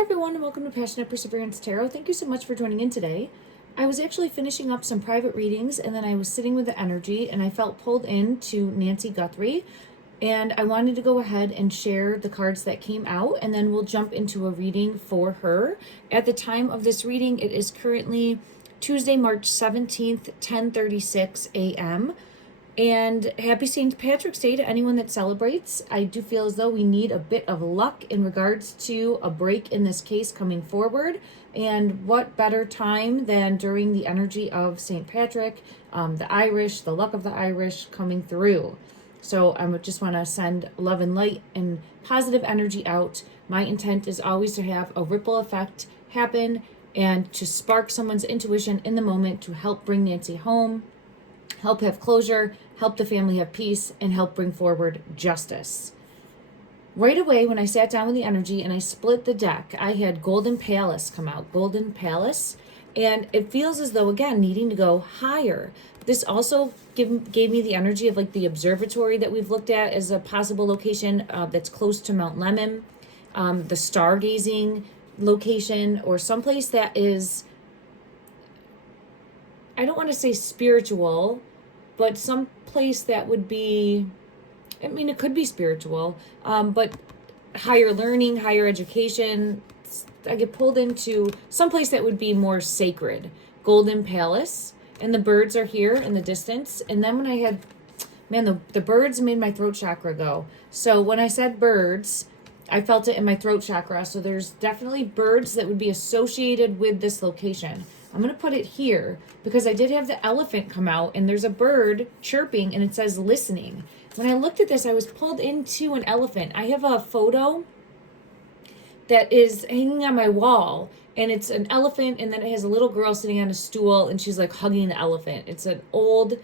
Hi everyone, and welcome to Passionate Perseverance Tarot. Thank you so much for joining in today. I was actually finishing up some private readings, and then I was sitting with the energy, and I felt pulled into Nancy Guthrie, and I wanted to go ahead and share the cards that came out, and then we'll jump into a reading for her. At the time of this reading, it is currently Tuesday, March 17th, 10:36 a.m., and happy St. Patrick's Day to anyone that celebrates. I do feel as though we need a bit of luck in regards to a break in this case coming forward. And what better time than during the energy of St. Patrick, the Irish, the luck of the Irish coming through. So I would just want to send love and light and positive energy out. My intent is always to have a ripple effect happen and to spark someone's intuition in the moment to help bring Nancy home, help have closure, help the family have peace, and help bring forward justice. Right away, when I sat down with the energy and I split the deck, I had Golden Palace come out, Golden Palace, and it feels as though, again, needing to go higher. This also gave me the energy of like the observatory that we've looked at as a possible location that's close to Mount Lemmon, the stargazing location, or someplace that is, I don't want to say spiritual, but some place that would be, I mean, it could be spiritual, but higher learning, higher education. I get pulled into some place that would be more sacred. Golden Palace, and the birds are here in the distance. And then when I had, man, the birds made my throat chakra go. So when I said birds, I felt it in my throat chakra. So there's definitely birds that would be associated with this location. I'm going to put it here because I did have the elephant come out and there's a bird chirping and it says listening. When I looked at this, I was pulled into an elephant. I have a photo that is hanging on my wall and it's an elephant, and then it has a little girl sitting on a stool and she's like hugging the elephant. It's an old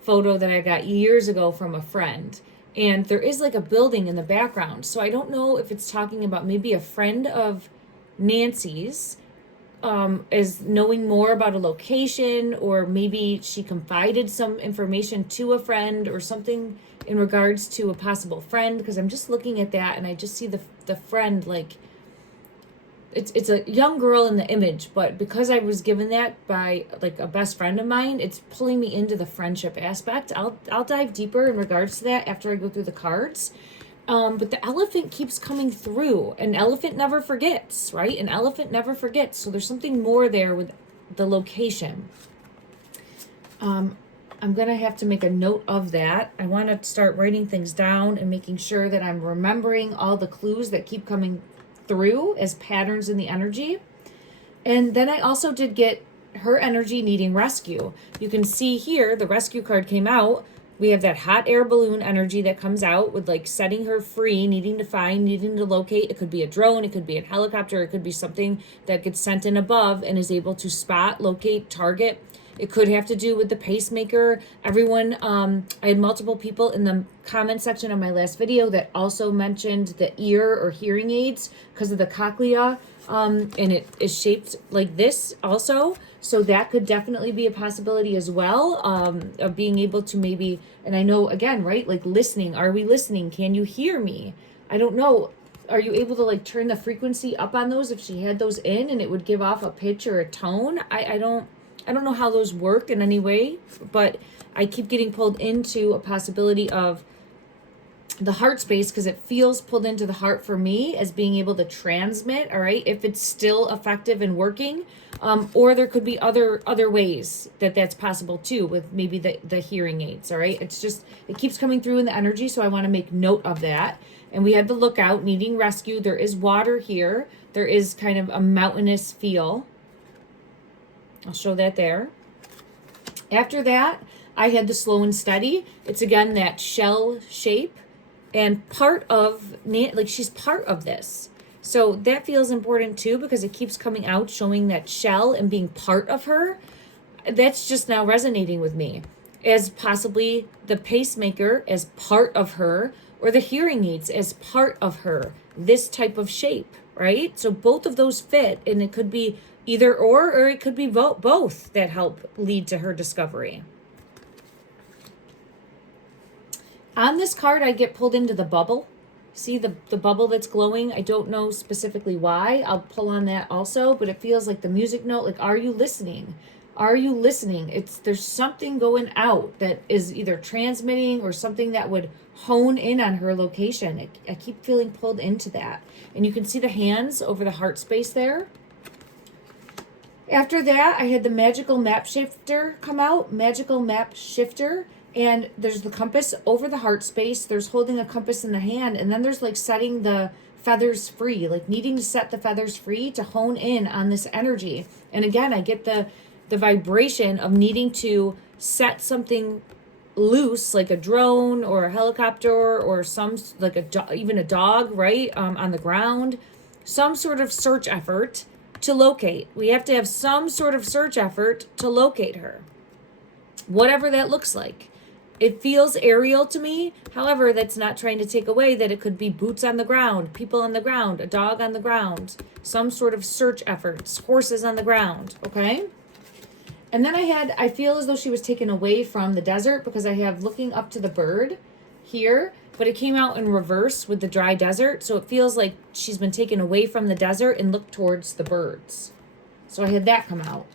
photo that I got years ago from a friend. And there is like a building in the background. So I don't know if it's talking about maybe a friend of Nancy's is knowing more about a location, or maybe she confided some information to a friend or something in regards to a possible friend, because I'm just looking at that and I just see the friend, like it's a young girl in the image, but because I was given that by like a best friend of mine, it's pulling me into the friendship aspect. I'll dive deeper in regards to that after I go through the cards. But the elephant keeps coming through. An elephant never forgets, right? An elephant never forgets. So there's something more there with the location. I'm going to have to make a note of that. I want to start writing things down and making sure that I'm remembering all the clues that keep coming through as patterns in the energy. And then I also did get her energy needing rescue. You can see here, the rescue card came out. We have that hot air balloon energy that comes out with like setting her free, needing to find, needing to locate. It could be a drone, it could be a helicopter, it could be something that gets sent in above and is able to spot, locate, target. It could have to do with the pacemaker. Everyone, I had multiple people in the comment section of my last video that also mentioned the ear or hearing aids because of the cochlea, and it is shaped like this also. So that could definitely be a possibility as well, of being able to maybe, and I know again, right, like listening. Are we listening? Can you hear me? I don't know. Are you able to like turn the frequency up on those if she had those in and it would give off a pitch or a tone? I don't know how those work in any way, but I keep getting pulled into a possibility of the heart space because it feels pulled into the heart for me as being able to transmit, all right, if it's still effective and working, or there could be other ways that that's possible too with maybe the hearing aids, all right? It's just, it keeps coming through in the energy, so I want to make note of that. And we had the lookout needing rescue. There is water here. There is kind of a mountainous feel. I'll show that there. After that, I had the slow and steady. It's again that shell shape and part of, like she's part of this. So that feels important too because it keeps coming out showing that shell and being part of her. That's just now resonating with me as possibly the pacemaker as part of her, or the hearing aids as part of her, this type of shape, right? So both of those fit, and it could be either or it could be both that help lead to her discovery. On this card, I get pulled into the bubble. See the bubble that's glowing? I don't know specifically why. I'll pull on that also, but it feels like the music note, like, are you listening? Are you listening? There's something going out that is either transmitting or something that would hone in on her location. I keep feeling pulled into that. And you can see the hands over the heart space there. After that, I had the magical map shifter come out, magical map shifter. And there's the compass over the heart space. There's holding a compass in the hand. And then there's like setting the feathers free, like needing to set the feathers free to hone in on this energy. And again, I get the vibration of needing to set something loose, like a drone or a helicopter or some, like even a dog, right, on the ground. Some sort of search effort to locate. We have to have some sort of search effort to locate her. Whatever that looks like. It feels aerial to me. However, that's not trying to take away that it could be boots on the ground, people on the ground, a dog on the ground, some sort of search efforts, horses on the ground, okay? And then I feel as though she was taken away from the desert because I have looking up to the bird here, but it came out in reverse with the dry desert. So it feels like she's been taken away from the desert and looked towards the birds. So I had that come out.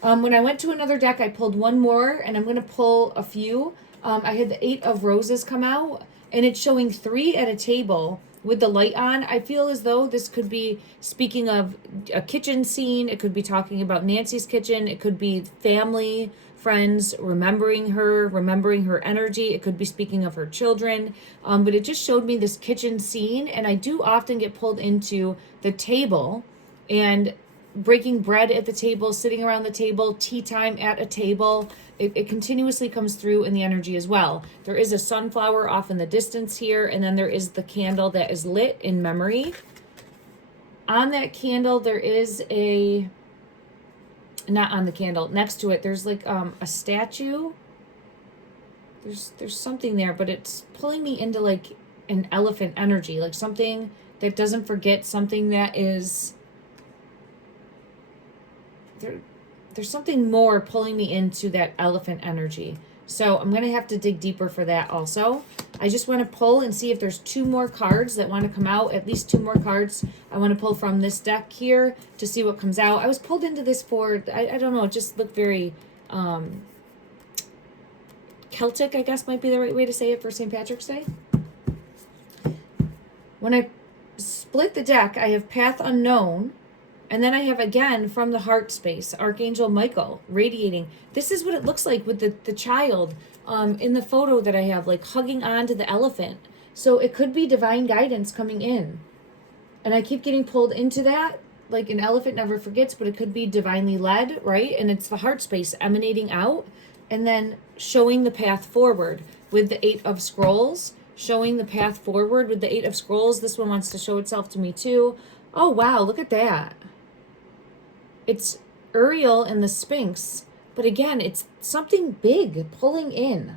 When I went to another deck, I pulled one more, and I'm going to pull a few. I had the 8 of Roses come out, and it's showing 3 at a table with the light on. I feel as though this could be speaking of a kitchen scene. It could be talking about Nancy's kitchen. It could be family, friends, remembering her energy. It could be speaking of her children. But it just showed me this kitchen scene, and I do often get pulled into the table and breaking bread at the table, sitting around the table, tea time at a table. It continuously comes through in the energy as well. There is a sunflower off in the distance here, and then there is the candle that is lit in memory. On that candle, there is not on the candle, next to it, there's like a statue. There's something there, but it's pulling me into like an elephant energy, like something that doesn't forget, something that is... There's something more pulling me into that elephant energy. So I'm going to have to dig deeper for that also. I just want to pull and see if there's 2 more cards that want to come out, at least 2 more cards I want to pull from this deck here to see what comes out. I was pulled into this for, I don't know, it just looked very Celtic, I guess might be the right way to say it for St. Patrick's Day. When I split the deck, I have Path Unknown. And then I have, again, from the heart space, Archangel Michael radiating. This is what it looks like with the child in the photo that I have, like hugging on to the elephant. So it could be divine guidance coming in. And I keep getting pulled into that. Like an elephant never forgets, but it could be divinely led, right? And it's the heart space emanating out and then showing the path forward with the 8 of Scrolls. Showing the path forward with the 8 of Scrolls. This one wants to show itself to me too. Oh, wow, look at that. It's Uriel and the Sphinx, but again, it's something big pulling in,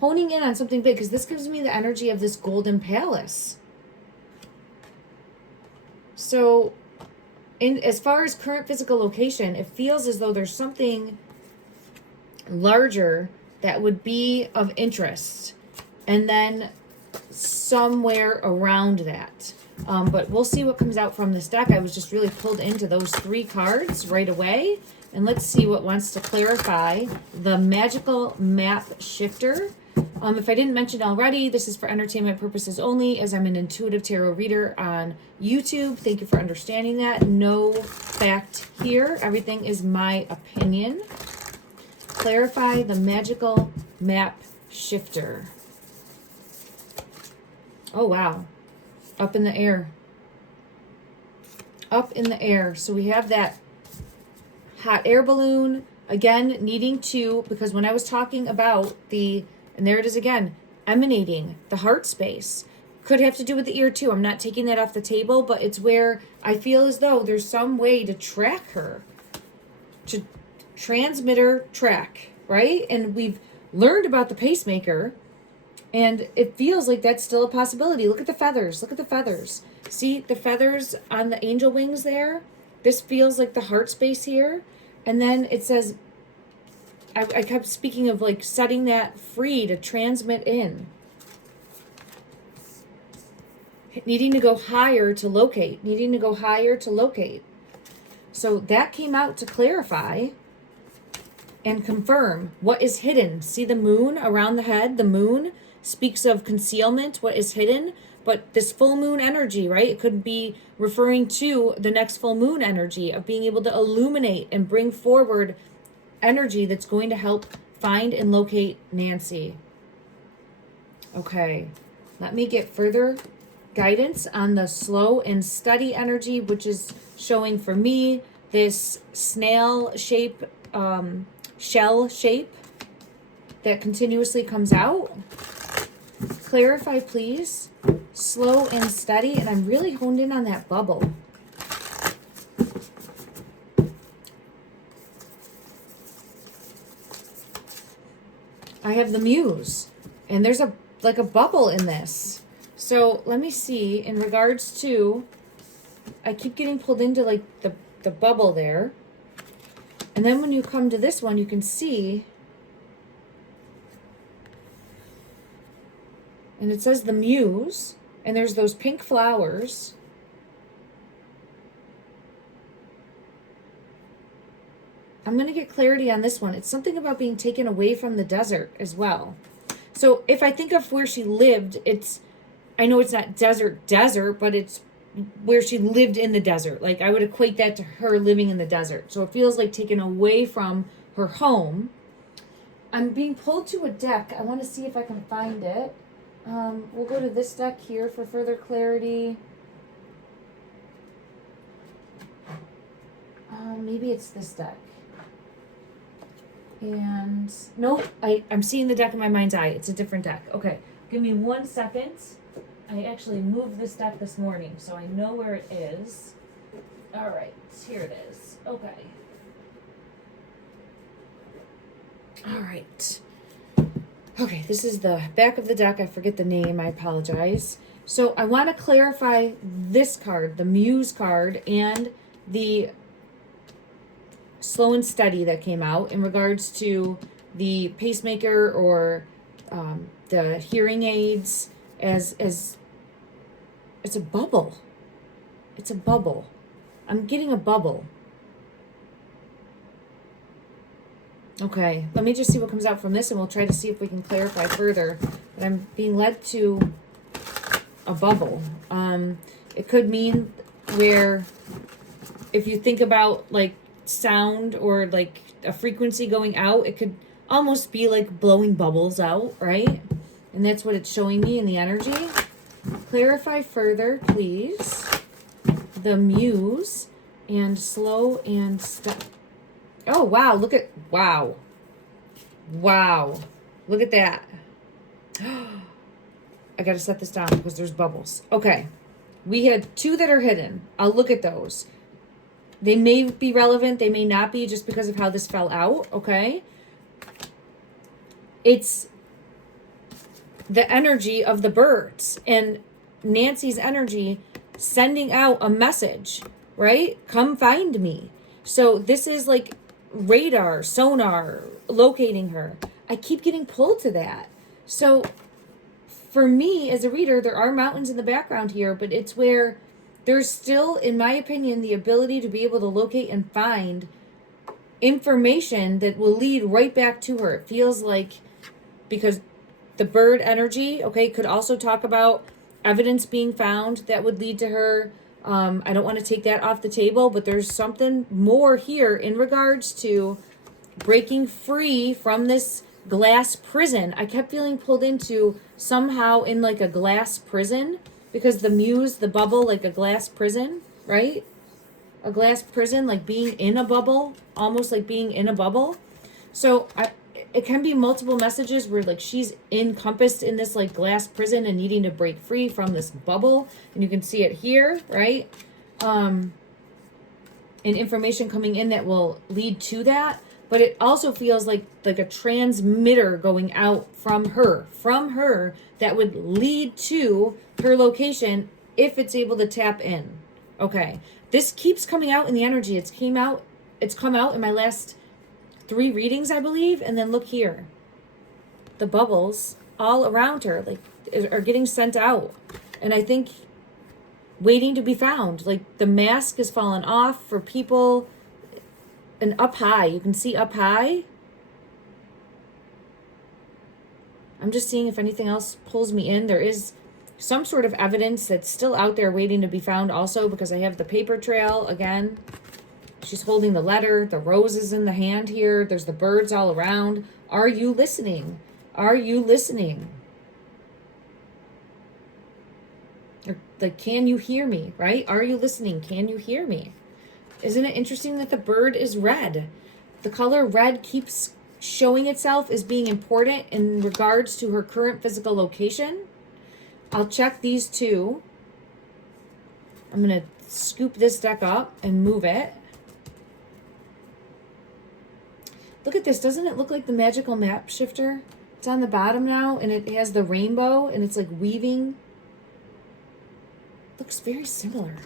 honing in on something big, because this gives me the energy of this golden palace. So, as far as current physical location, it feels as though there's something larger that would be of interest, and then somewhere around that. But we'll see what comes out from this deck. I was just really pulled into those 3 cards right away. And let's see what wants to clarify the magical map shifter. If I didn't mention already, this is for entertainment purposes only, as I'm an intuitive tarot reader on YouTube. Thank you for understanding that. No fact here. Everything is my opinion. Clarify the magical map shifter. Oh, wow. Up in the air. Up in the air. So we have that hot air balloon, again, needing to, because when I was talking about and there it is again, emanating the heart space. Could have to do with the ear too. I'm not taking that off the table, but it's where I feel as though there's some way to track her. To transmitter track, right? And we've learned about the pacemaker. And it feels like that's still a possibility. Look at the feathers. Look at the feathers. See the feathers on the angel wings there? This feels like the heart space here. And then it says, I kept speaking of like setting that free to transmit in. needing to go higher to locate, needing to go higher to locate. So that came out to clarify and confirm what is hidden. See the moon around the head? The moon speaks of concealment, what is hidden. But this full moon energy, right? It could be referring to the next full moon energy of being able to illuminate and bring forward energy that's going to help find and locate Nancy. Okay, let me get further guidance on the slow and steady energy, which is showing for me this snail shape, shell shape that continuously comes out. Clarify, please. Slow and steady, and I'm really honed in on that bubble. I have the muse, and there's a bubble in this. So let me see, in regards to, I keep getting pulled into like the bubble there. And then when you come to this one, you can see, and it says the muse, and there's those pink flowers. I'm going to get clarity on this one. It's something about being taken away from the desert as well. So if I think of where she lived, I know it's not desert, but it's where she lived in the desert. Like I would equate that to her living in the desert. So it feels like taken away from her home. I'm being pulled to a deck. I want to see if I can find it. We'll go to this deck here for further clarity. Maybe it's this deck. And nope, I'm seeing the deck in my mind's eye. It's a different deck. Okay, give me 1 second. I actually moved this deck this morning, so I know where it is. All right, here it is. Okay. All right. Okay, this is the back of the deck. I forget the name. I apologize. So I want to clarify this card, the Muse card, and the Slow and Steady that came out in regards to the pacemaker or the hearing aids as it's a bubble. It's a bubble. I'm getting a bubble. Okay, let me just see what comes out from this, and we'll try to see if we can clarify further. But I'm being led to a bubble. It could mean where, if you think about like sound or like a frequency going out, it could almost be like blowing bubbles out, right? And that's what it's showing me in the energy. Clarify further, please. The Muse and Slow and Steady. Oh, wow. Look at, wow. Wow. Look at that. I got to set this down because there's bubbles. Okay. We had 2 that are hidden. I'll look at those. They may be relevant. They may not be just because of how this fell out. Okay. It's the energy of the birds and Nancy's energy sending out a message, right? Come find me. So this is like radar, sonar, locating her. I keep getting pulled to that. So for me as a reader, there are mountains in the background here, but it's where there's still, in my opinion, the ability to be able to locate and find information that will lead right back to her. It feels like, because the bird energy, okay, could also talk about evidence being found that would lead to her. I don't want to take that off the table, but there's something more here in regards to breaking free from this glass prison. I kept feeling pulled into somehow in like a glass prison, because the Muse, the bubble, like a glass prison, right? A glass prison, like being in a bubble, almost like being in a bubble. So it can be multiple messages where like she's encompassed in this like glass prison and needing to break free from this bubble. And you can see it here, right? And information coming in that will lead to that. But it also feels like a transmitter going out from her that would lead to her location if it's able to tap in. Okay. This keeps coming out in the energy. It's come out in my last 3 readings, I believe. And then look here. The bubbles all around her like are getting sent out. And I think waiting to be found. Like the mask is fallen off for people. And up high, you can see up high. I'm just seeing if anything else pulls me in. There is some sort of evidence that's still out there waiting to be found also, because I have the paper trail again. She's holding the letter, the roses in the hand here. There's the birds all around. Are you listening? Are you listening? Or, like, can you hear me, right? Are you listening? Can you hear me? Isn't it interesting that the bird is red? The color red keeps showing itself as being important in regards to her current physical location. I'll check these two. I'm going to scoop this deck up and move it. Look at this. Doesn't it look like the magical map shifter? It's on the bottom now, and it has the rainbow, and it's like weaving. Looks very similar.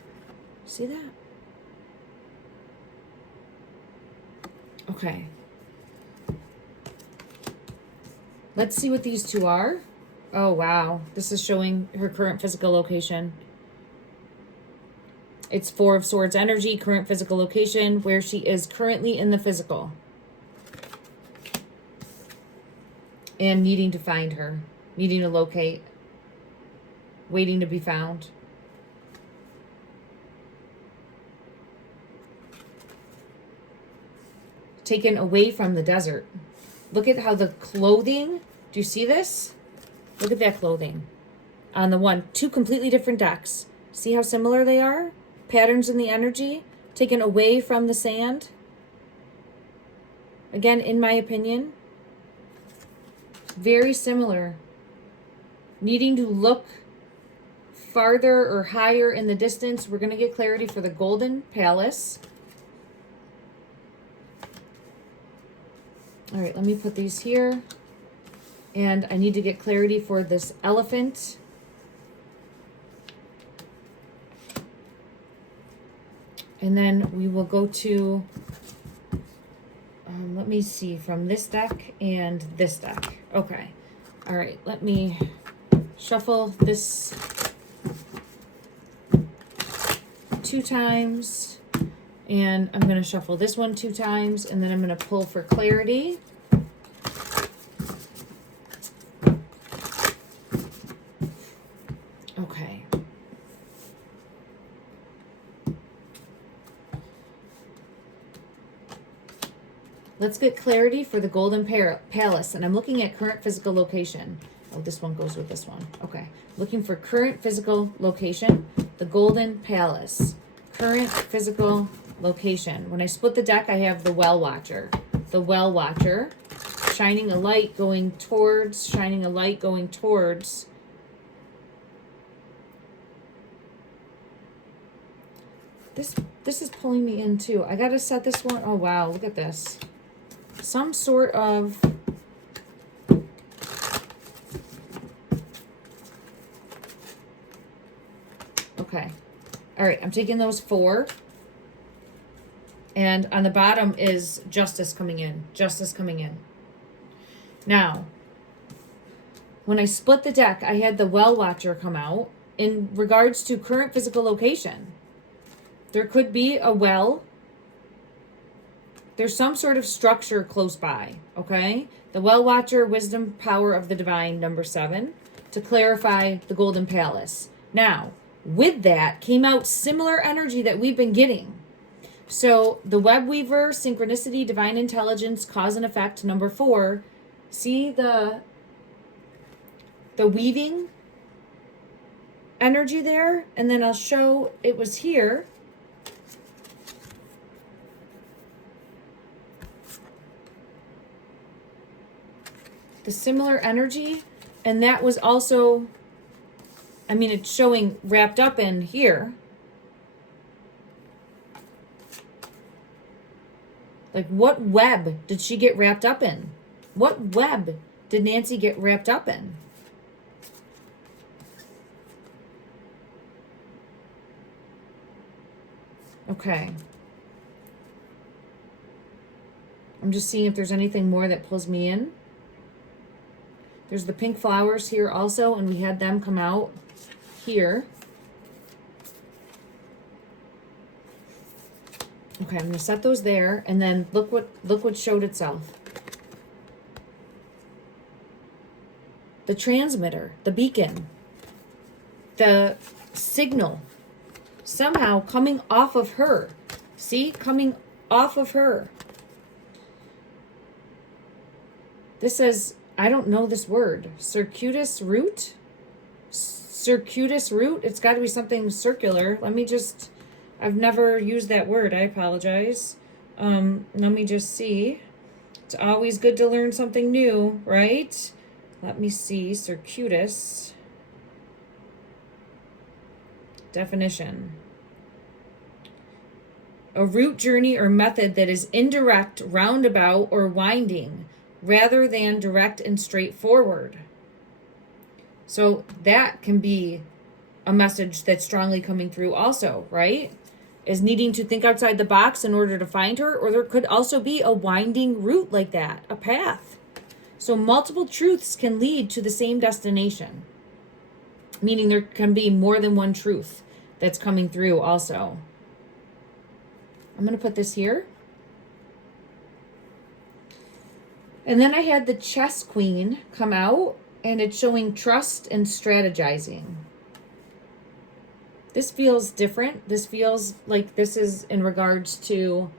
See that? Okay. Let's see what these two are. Oh, wow. This is showing her current physical location. It's Four of Swords energy, current physical location, where she is currently in the physical. And needing to find her. Needing to locate. Waiting to be found. Taken away from the desert. Look at how the clothing, do you see this? Look at that clothing. On the one, two completely different decks. See how similar they are? Patterns in the energy, taken away from the sand. Again, in my opinion, very similar. Needing to look farther or higher in the distance. We're going to get clarity for the Golden Palace. All right, let me put these here. And I need to get clarity for this elephant. And then we will go to, let me see, from this deck and this deck. Okay. All right, let me shuffle this 2 times. And I'm going to shuffle this one 2 times, and then I'm going to pull for clarity. Okay. Let's get clarity for the Golden Palace, and I'm looking at current physical location. Oh, this one goes with this one. Okay. Looking for current physical location, the Golden Palace. Current physical location. When I split the deck, I have the Well Watcher. The Well Watcher, shining a light going towards, shining a light going towards. This is pulling me in too. I gotta set this one. Oh wow, look at this. Some sort of okay. All right, I'm taking those 4. And on the bottom is justice coming in. Justice coming in. Now, when I split the deck, I had the Well Watcher come out in regards to current physical location. There could be a well. There's some sort of structure close by, okay? The Well Watcher, wisdom, power of the divine, number 7, to clarify the Golden Palace. Now, with that came out similar energy that we've been getting. So the Web Weaver, synchronicity, divine intelligence, cause and effect, number 4. See the weaving energy there? And then I'll show it was here. The similar energy. And that was also, I mean, it's showing wrapped up in here. Like, what web did she get wrapped up in? What web did Nancy get wrapped up in? Okay. I'm just seeing if there's anything more that pulls me in. There's the pink flowers here also, and we had them come out here. Okay, I'm gonna set those there, and then look what showed itself. The transmitter, the beacon, the signal, somehow coming off of her. See, coming off of her. This says, I don't know this word. Circuitous route? Circuitous route? It's got to be something circular. I've never used that word. I apologize. Let me just see. It's always good to learn something new, right? Let me see. Circuitous. Definition. A route, journey, or method that is indirect, roundabout, or winding, rather than direct and straightforward. So that can be a message that's strongly coming through also, right? Is needing to think outside the box in order to find her, or there could also be a winding route like that, a path. So multiple truths can lead to the same destination, meaning there can be more than one truth that's coming through also. I'm going to put this here. And then I had the chess queen come out, and it's showing trust and strategizing. This feels different. This feels like this is in regards to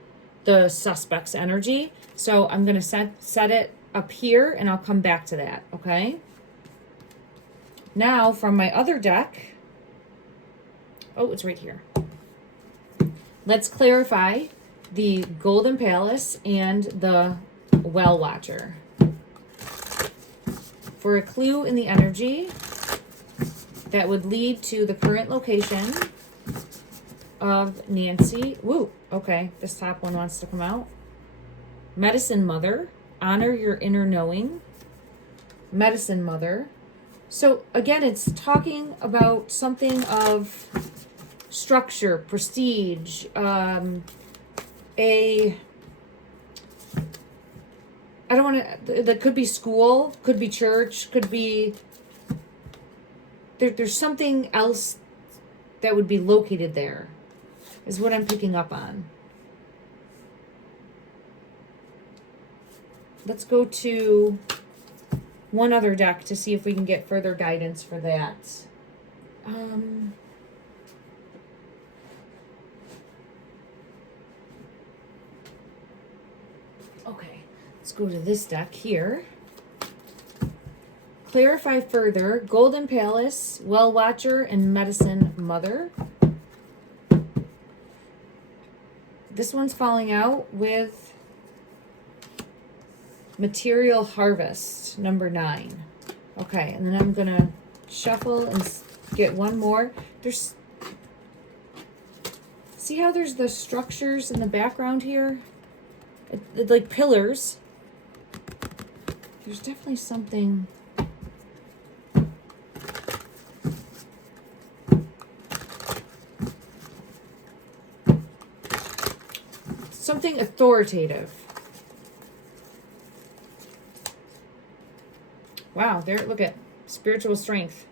the suspect's energy. So I'm going to set it up here, and I'll come back to that, okay? Now, from my other deck, oh, it's right here. Let's clarify the Golden Palace and the Well Watcher. For a clue in the energy that would lead to the current location of Nancy. Woo, okay, this top one wants to come out. Medicine Mother, honor your inner knowing. Medicine Mother. So again, it's talking about something of structure, prestige, I don't want to, that could be school, could be church, could be, there's something else that would be located there, is what I'm picking up on. Let's go to one other deck to see if we can get further guidance for that. Okay, let's go to this deck here. Clarify further, Golden Palace, Well Watcher, and Medicine Mother. This one's falling out with Material Harvest, number 9. Okay, and then I'm going to shuffle and get one more. See how there's the structures in the background here? It's like pillars. There's definitely something. Something authoritative. Wow, there, look at spiritual strength.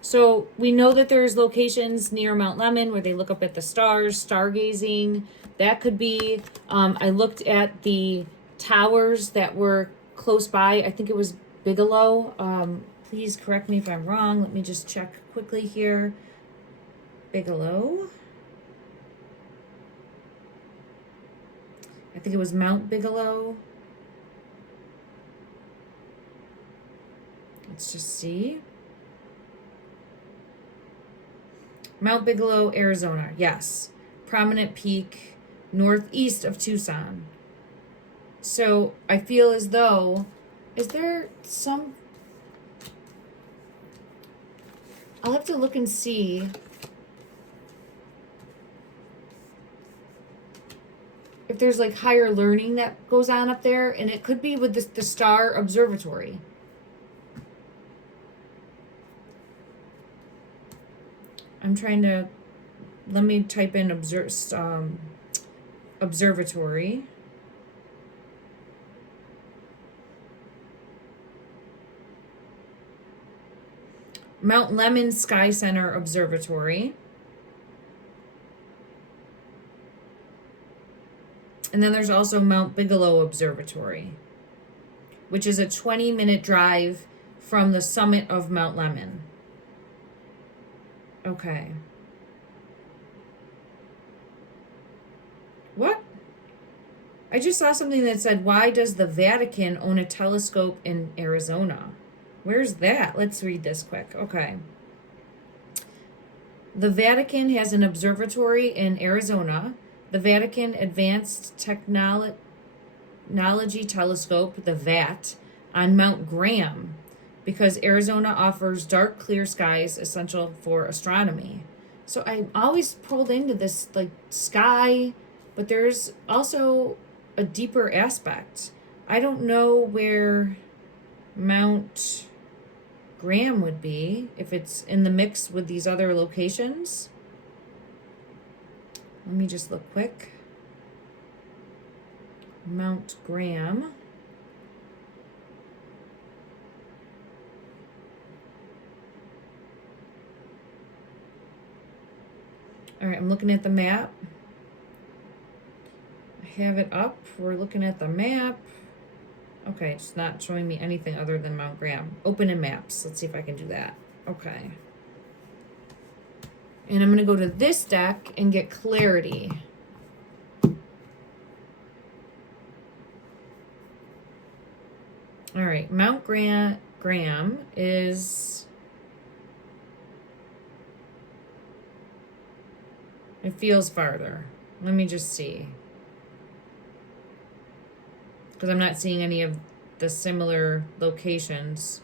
So we know that there's locations near Mount Lemmon where they look up at the stars, stargazing. That could be, I looked at the towers that were close by. I think it was Bigelow. Please correct me if I'm wrong. Let me just check quickly here. Bigelow. I think it was Mount Bigelow. Let's just see. Mount Bigelow, Arizona. Yes. Prominent peak northeast of Tucson. So I feel as though, is there some, I'll have to look and see if there's like higher learning that goes on up there, and it could be with the Star Observatory. I'm trying to, let me type in observatory. Mount Lemmon Sky Center Observatory. And then there's also Mount Bigelow Observatory, which is a 20-minute drive from the summit of Mount Lemmon. Okay. What? I just saw something that said, why does the Vatican own a telescope in Arizona? Where's that? Let's read this quick. Okay. The Vatican has an observatory in Arizona. The Vatican Advanced Technology Telescope, the VAT, on Mount Graham, because Arizona offers dark, clear skies essential for astronomy. So I'm always pulled into this like sky, but there's also a deeper aspect. I don't know where Mount Graham would be, if it's in the mix with these other locations. Let me just look quick. Mount Graham. All right, I'm looking at the map. I have it up. We're looking at the map. Okay, it's not showing me anything other than Mount Graham. Open in maps. Let's see if I can do that. Okay. And I'm going to go to this deck and get clarity. All right, Mount Graham is... It feels farther. Let me just see. Because I'm not seeing any of the similar locations.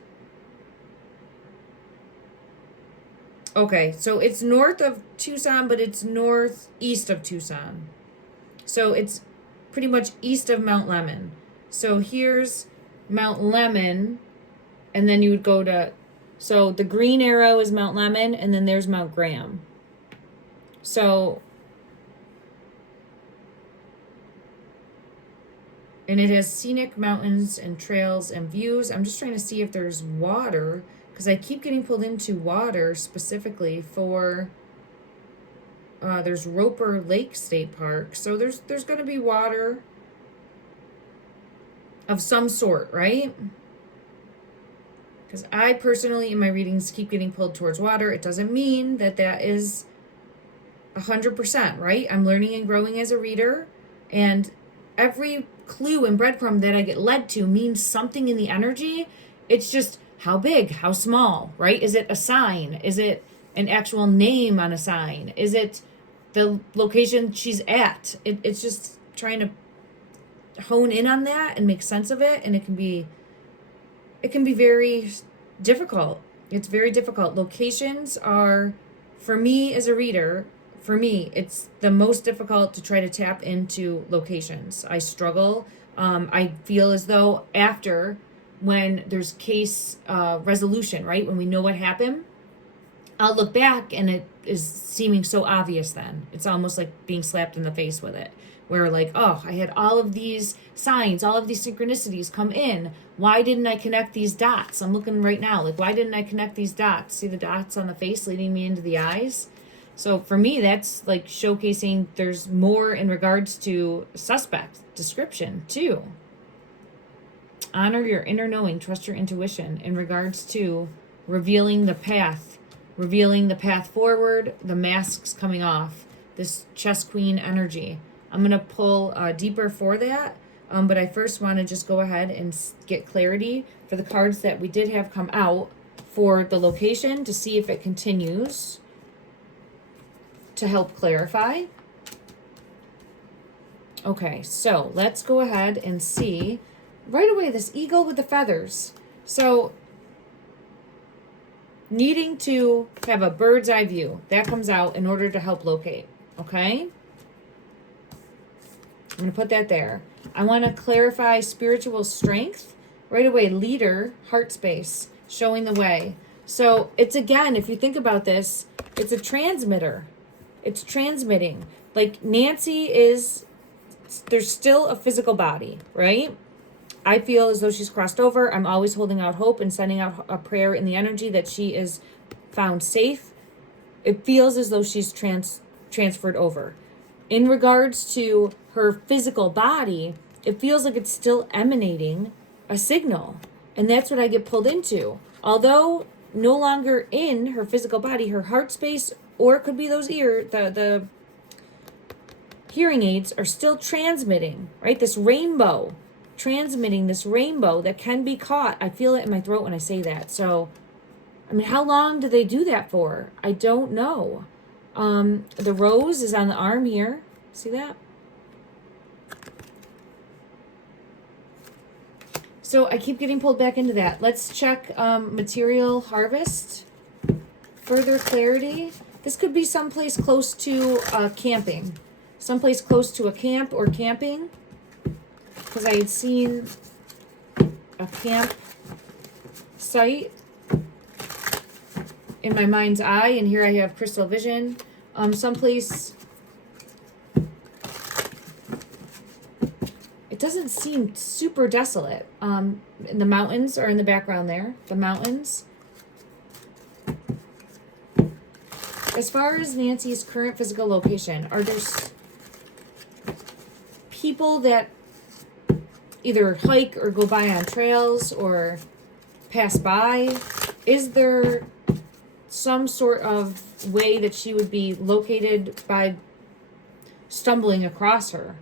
Okay, so it's north of Tucson, but it's northeast of Tucson. So it's pretty much east of Mount Lemmon. So here's Mount Lemmon, and then you would go to... So the green arrow is Mount Lemmon, and then there's Mount Graham. So... And it has scenic mountains and trails and views. I'm just trying to see if there's water, because I keep getting pulled into water specifically for, there's Roper Lake State Park. So there's going to be water of some sort, right? Because I personally, in my readings, keep getting pulled towards water. It doesn't mean that that is 100%, right? I'm learning and growing as a reader, and every clue and breadcrumb that I get led to means something in the energy. It's just how big, how small, right? Is it a sign? Is it an actual name on a sign? Is it the location she's at? It's just trying to hone in on that and make sense of it. And it can be very difficult. It's very difficult. Locations are, for me as a reader, it's the most difficult to try to tap into locations. I struggle. I feel as though after, when there's case resolution, right? When we know what happened, I'll look back and it is seeming so obvious then. It's almost like being slapped in the face with it. Where like, oh, I had all of these signs, all of these synchronicities come in. Why didn't I connect these dots? I'm looking right now. Like, why didn't I connect these dots? See the dots on the face leading me into the eyes? So for me, that's like showcasing there's more in regards to suspect description too. Honor your inner knowing, trust your intuition in regards to revealing the path forward, the masks coming off, this chess queen energy. I'm going to pull deeper for that, but I first want to just go ahead and get clarity for the cards that we did have come out for the location to see if it continues to help clarify. Okay, so let's go ahead and see right away this eagle with the feathers. So needing to have a bird's eye view, that comes out in order to help locate, okay? I'm going to put that there. I want to clarify spiritual strength. Right away, leader, heart space, showing the way. So it's, again, if you think about this, it's a transmitter. It's transmitting. Like Nancy is, there's still a physical body, right? I feel as though she's crossed over. I'm always holding out hope and sending out a prayer in the energy that she is found safe. It feels as though she's transferred over. In regards to her physical body, it feels like it's still emanating a signal. And that's what I get pulled into. Although no longer in her physical body, her heart space, or it could be those the hearing aids are still transmitting, right? This rainbow, transmitting this rainbow that can be caught. I feel it in my throat when I say that. So, I mean, how long do they do that for? I don't know. The rose is on the arm here. See that? So I keep getting pulled back into that. Let's check material harvest. Further clarity. This could be someplace close to camping. Someplace close to a camp or camping. Because I had seen a camp site in my mind's eye. And here I have crystal vision. Someplace... It doesn't seem super desolate. The mountains are in the background there. The mountains. As far as Nancy's current physical location, are there people that either hike or go by on trails or pass by? Is there some sort of way that she would be located by stumbling across her?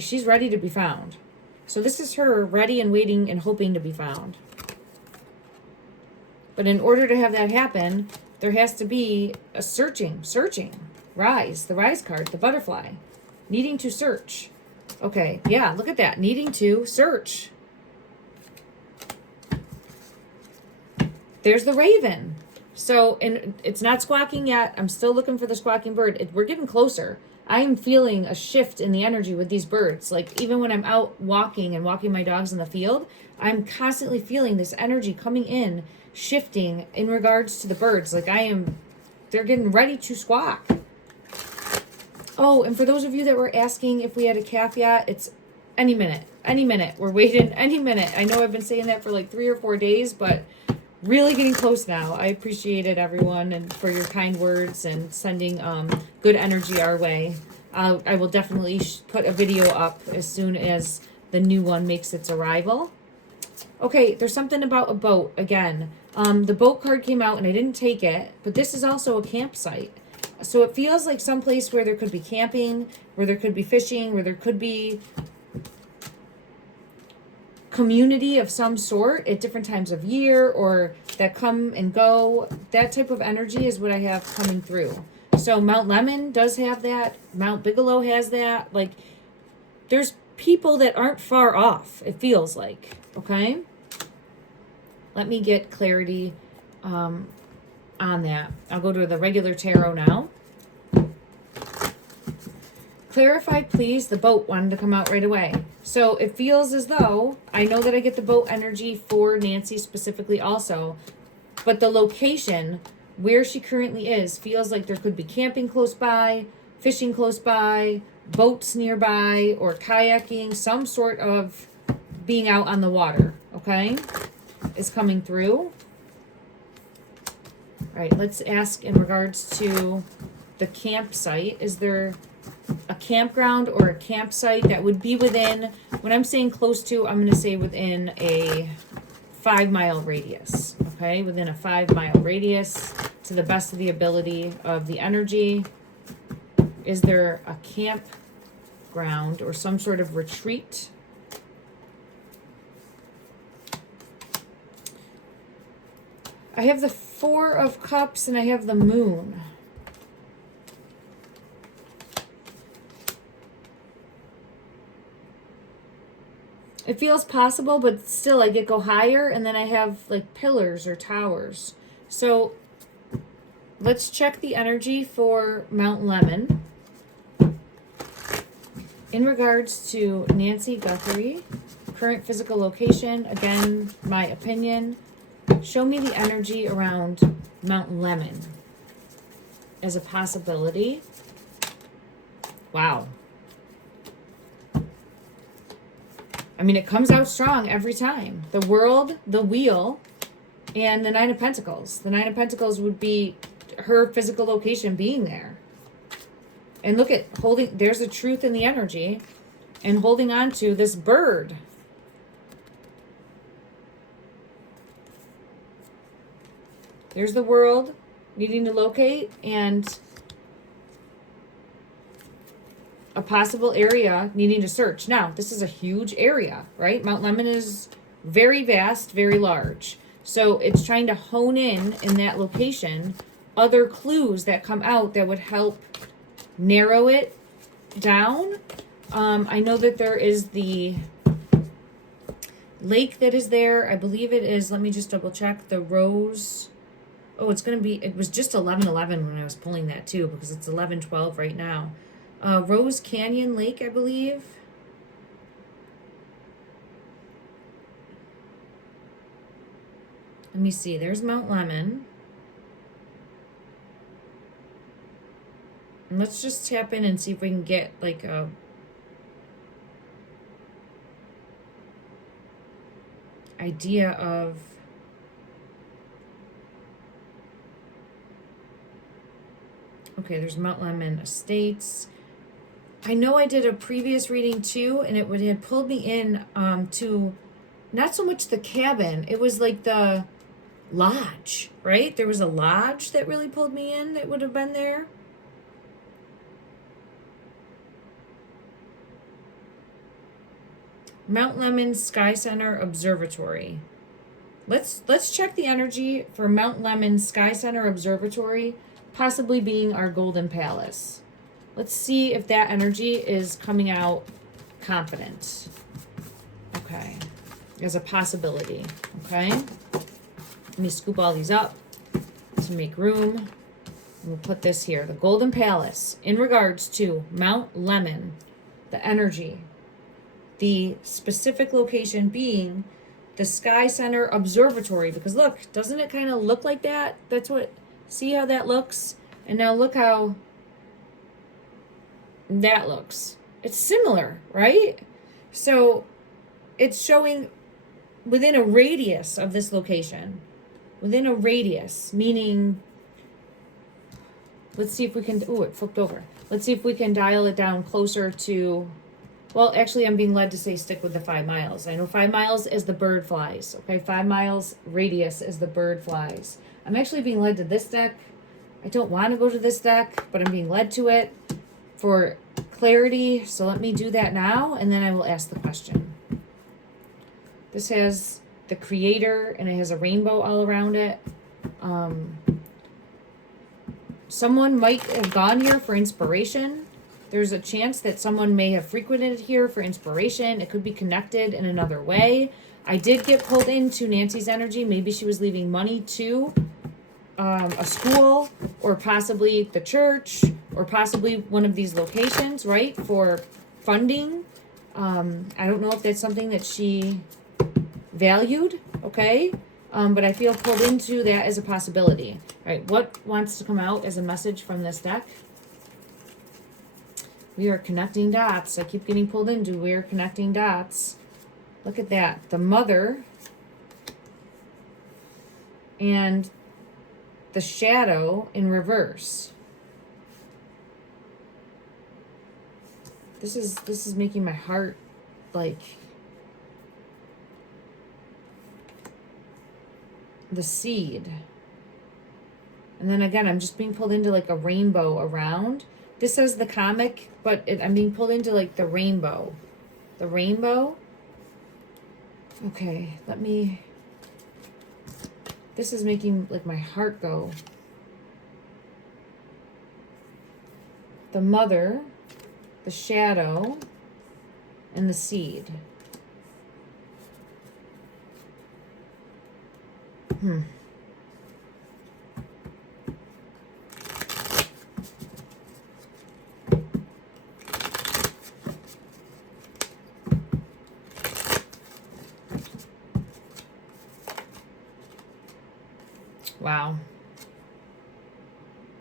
She's ready to be found. So this is her ready and waiting and hoping to be found. But in order to have that happen, there has to be a searching, rise, the rise card, the butterfly, needing to search. Okay, yeah, look at that, needing to search. There's the raven. So, and it's not squawking yet. I'm still looking for the squawking bird. We're getting closer. I am feeling a shift in the energy with these birds. Like even when I'm out walking and walking my dogs in the field, I'm constantly feeling this energy coming in, shifting in regards to the birds. Like they're getting ready to squawk. Oh, and for those of you that were asking if we had a calf yet, it's any minute. We're waiting any minute. I know I've been saying that for like 3 or 4 days, but really getting close now. I appreciate it, everyone, and for your kind words and sending good energy our way. I will definitely put a video up as soon as the new one makes its arrival. Okay, there's something about a boat again. The boat card came out and I didn't take it, but this is also a campsite. So it feels like someplace where there could be camping, where there could be fishing, where there could be community of some sort at different times of year or that come and go. That type of energy is what I have coming through. So Mount Lemon does have that. Mount Bigelow has that. Like there's people that aren't far off, it feels like. Okay? Let me get clarity on that. I'll go to the regular tarot now. Clarify, please. The boat wanted to come out right away. So it feels as though, I know that I get the boat energy for Nancy specifically also, but the location where she currently is feels like there could be camping close by, fishing close by, boats nearby, or kayaking, some sort of being out on the water, okay, is coming through. All right, let's ask in regards to the campsite. Is there a campground or a campsite that would be within, when I'm saying close to, I'm going to say within a 5-mile radius, okay? Within a 5-mile radius to the best of the ability of the energy. Is there a campground or some sort of retreat? I have the 4 of Cups and I have the Moon. It feels possible, but still I get go higher and then I have like pillars or towers. So let's check the energy for Mount Lemon. In regards to Nancy Guthrie, current physical location, again, my opinion, show me the energy around Mount Lemon as a possibility. Wow. I mean, it comes out strong every time. The World, the Wheel, and the Nine of Pentacles. The Nine of Pentacles would be her physical location being there. And look at holding, there's a truth in the energy, and holding on to this bird. There's the World needing to locate, and a possible area needing to search. Now, this is a huge area, right? Mount Lemon is very vast, very large. So it's trying to hone in that location, other clues that come out that would help narrow it down. I know that there is the lake that is there. I believe it is, let me just double check, the Rose. Oh, it's going to be, it was just 11:11 when I was pulling that too, because it's 11:12 right now. Rose Canyon Lake, I believe. Let me see. There's Mount Lemon. And let's just tap in and see if we can get like a idea of okay, there's Mount Lemon Estates. I know I did a previous reading too, and it had pulled me in to not so much the cabin. It was like the lodge, right? There was a lodge that really pulled me in that would have been there. Mount Lemon Sky Center Observatory. Let's check the energy for Mount Lemon Sky Center Observatory, possibly being our Golden Palace. Let's see if that energy is coming out confident. Okay. As a possibility. Okay. Let me scoop all these up to make room. We'll put this here. The Golden Palace in regards to Mount Lemon, the energy. The specific location being the Sky Center Observatory. Because look, doesn't it kind of look like that? That's what, see how that looks? And now look how that looks. It's similar, right? So it's showing within a radius of this location. Within a radius, meaning, let's see if we can, ooh, it flipped over. Let's see if we can dial it down closer to, well, actually I'm being led to say stick with the 5 miles. I know 5 miles as the bird flies, okay? 5 miles radius as the bird flies. I'm actually being led to this deck. I don't want to go to this deck, but I'm being led to it for clarity. So let me do that now, and then I will ask the question. This has the creator, and it has a rainbow all around it. Someone might have gone here for inspiration. There's a chance that someone may have frequented here for inspiration. It could be connected in another way. I did get pulled into Nancy's energy. Maybe she was leaving money to a school, or possibly the church, or possibly one of these locations, right, for funding. I don't know if that's something that she valued, okay? But I feel pulled into that as a possibility. All right, what wants to come out as a message from this deck? We are connecting dots. I keep getting pulled into we are connecting dots. Look at that. The Mother and the Shadow in reverse. This is making my heart like the Seed. And then again, I'm just being pulled into like a rainbow around. This says the comic, but I'm being pulled into like the rainbow. The rainbow. Okay, let me... This is making like my heart go. The Mother, the Shadow, and the Seed. Wow.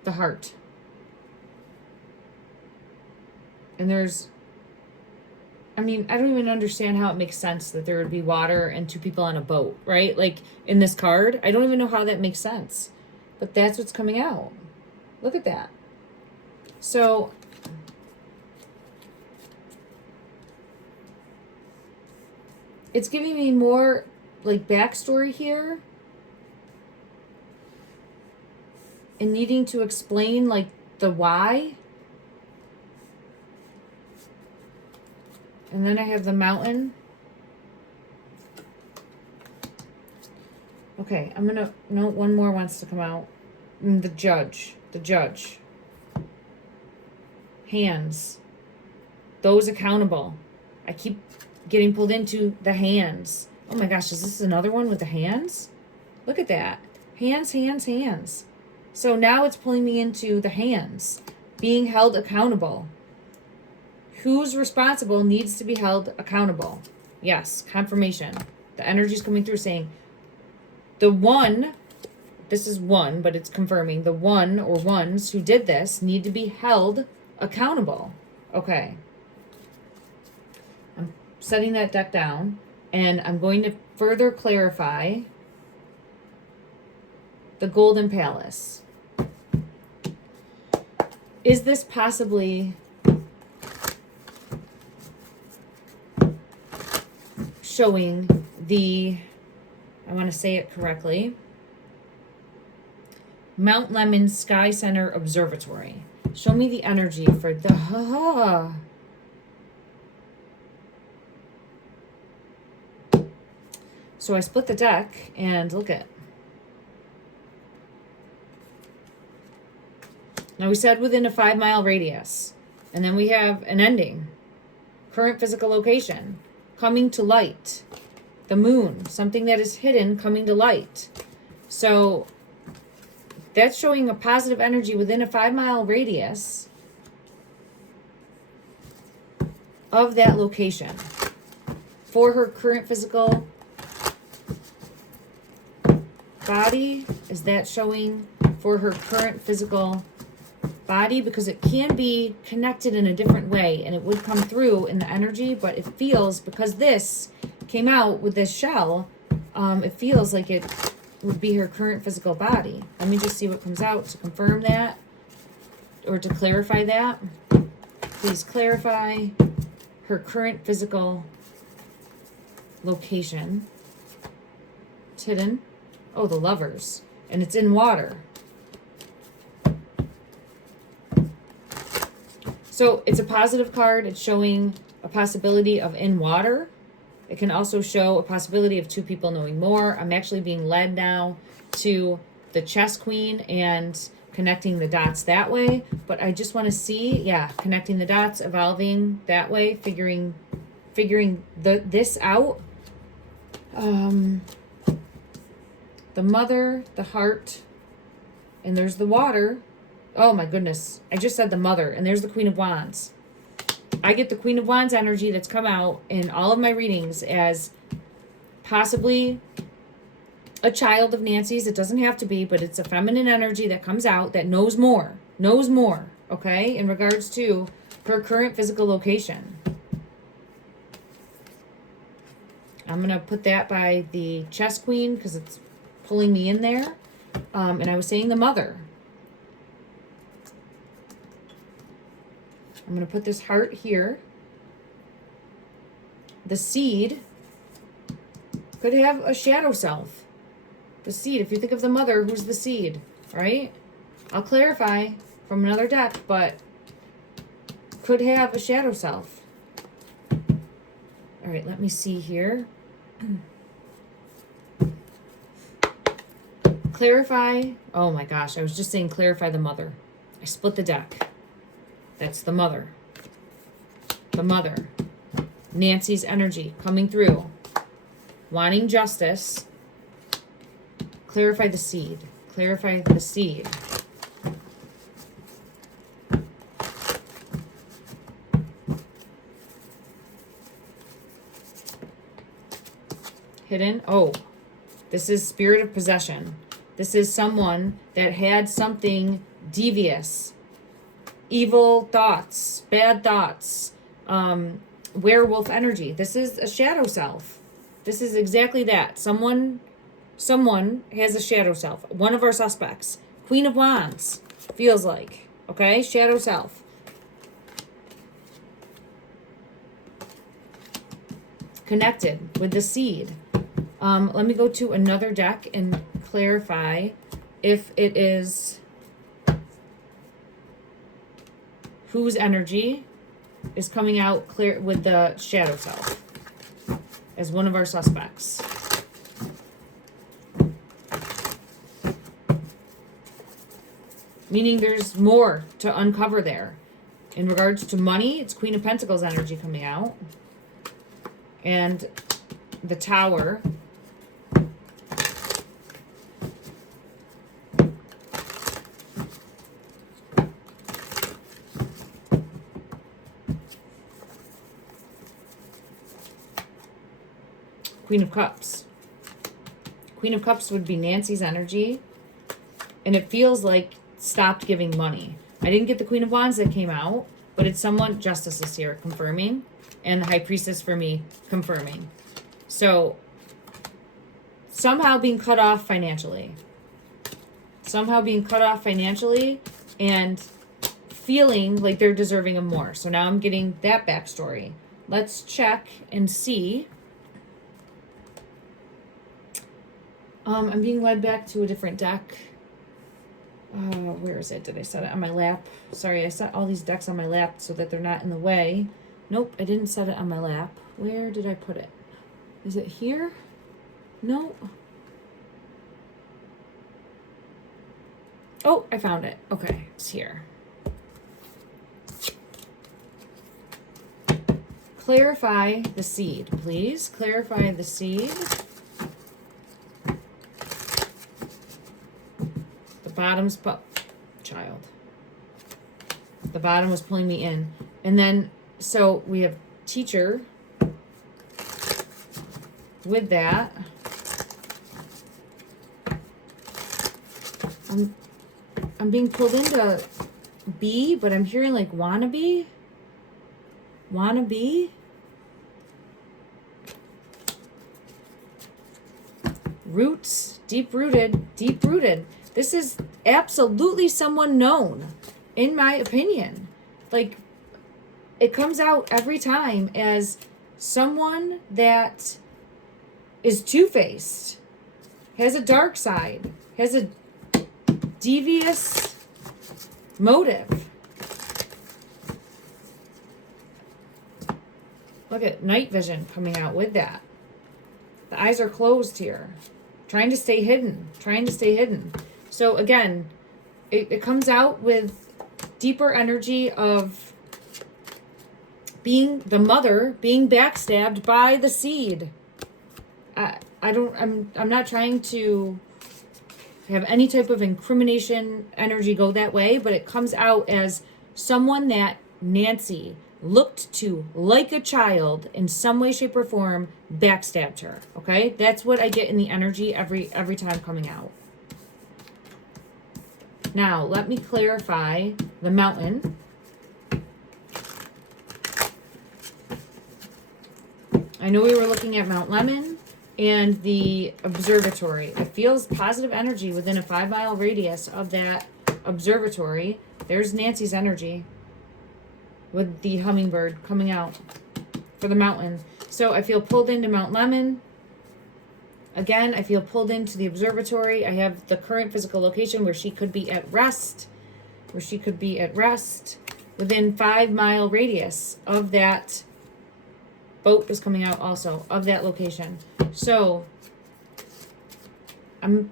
The Heart. And there's I mean, I don't even understand how it makes sense that there would be water and 2 people on a boat, right? Like in this card, I don't even know how that makes sense. But that's what's coming out. Look at that. So it's giving me more like backstory here. And needing to explain like the why. And then I have the mountain. Okay, I'm gonna, no, one more wants to come out. The judge. Hands. Those accountable. I keep getting pulled into the hands. Oh my gosh, is this another one with the hands? Look at that. Hands. So now it's pulling me into the hands. Being held accountable. Who's responsible needs to be held accountable. Yes, confirmation. The energy's coming through saying the one, this is one, but it's confirming the one or ones who did this need to be held accountable. Okay. I'm setting that deck down and I'm going to further clarify the Golden Palace. Is this possibly showing the, I want to say it correctly, Mount Lemon Sky Center Observatory? Show me the energy for the, So I split the deck and look at, now we said within a 5-mile radius, and then we have an ending, current physical location, coming to light, the moon, something that is hidden coming to light. So that's showing a positive energy within a 5-mile radius of that location for her current physical body. Is that showing for her current physical body? Because it can be connected in a different way and it would come through in the energy, but it feels, because this came out with this shell, it feels like it would be her current physical body. Let me just see what comes out to confirm that or to clarify that. Please clarify her current physical location. It's hidden. Oh, the Lovers. And it's in water. So it's a positive card. It's showing a possibility of in water. It can also show a possibility of 2 people knowing more. I'm actually being led now to the Chess Queen and connecting the dots that way. But I just want to see, yeah, connecting the dots, evolving that way, figuring this out. The Mother, the Heart, and there's the Water. Oh my goodness. I just said the Mother, and there's the Queen of Wands. I get the Queen of Wands energy that's come out in all of my readings as possibly a child of Nancy's. It doesn't have to be, but it's a feminine energy that comes out that knows more, okay, in regards to her current physical location. I'm going to put that by the Chess Queen because it's pulling me in there. And I was saying the Mother. I'm going to put this heart here. The Seed could have a shadow self. The Seed, if you think of the Mother, who's the Seed, right? I'll clarify from another deck, but could have a shadow self. All right, let me see here. Clarify. Oh my gosh, I was just saying clarify the Mother. I split the deck. That's the Mother. The Mother. Nancy's energy coming through. Wanting justice. Clarify the Seed. Clarify the Seed. Hidden. Oh, this is Spirit of Possession. This is someone that had something devious. Evil thoughts, bad thoughts, werewolf energy. This is a shadow self. This is exactly that. Someone has a shadow self. One of our suspects. Queen of Wands, feels like. Okay, shadow self. Connected with the seed. Let me go to another deck and clarify if it is whose energy is coming out clear with the shadow self as one of our suspects. Meaning there's more to uncover there. In regards to money, it's Queen of Pentacles energy coming out. And the Tower. Queen of Cups. Queen of Cups would be Nancy's energy. And it feels like stopped giving money. I didn't get the Queen of Wands that came out, but it's someone, Justice is here confirming, and the High Priestess for me confirming. So somehow being cut off financially. Somehow being cut off financially and feeling like they're deserving of more. So now I'm getting that backstory. Let's check and see. I'm being led back to a different deck. Where is it? Did I set it on my lap? Sorry, I set all these decks on my lap so that they're not in the way. Nope, I didn't set it on my lap. Where did I put it? Is it here? No. Oh, I found it. Okay, it's here. Clarify the seed, please. Clarify the seed. Bottom's child. The bottom was pulling me in. And then, so we have teacher with that. I'm being pulled into B, but I'm hearing like wannabe. Wannabe. Roots, deep rooted, deep rooted. This is absolutely someone known, in my opinion. Like, it comes out every time as someone that is two-faced, has a dark side, has a devious motive. Look at night vision coming out with that. The eyes are closed here. Trying to stay hidden. Trying to stay hidden. So again, it comes out with deeper energy of being the mother, being backstabbed by the seed. I'm not trying to have any type of incrimination energy go that way, but it comes out as someone that Nancy looked to like a child in some way, shape, or form, backstabbed her. Okay? That's what I get in the energy every time coming out. Now, let me clarify the mountain. I know we were looking at Mount Lemon and the observatory. It feels positive energy within a 5-mile radius of that observatory. There's Nancy's energy with the hummingbird coming out for the mountain. So I feel pulled into Mount Lemon. Again, I feel pulled into the observatory. I have the current physical location where she could be at rest. Within 5-mile radius of that boat is coming out also, of that location. So I'm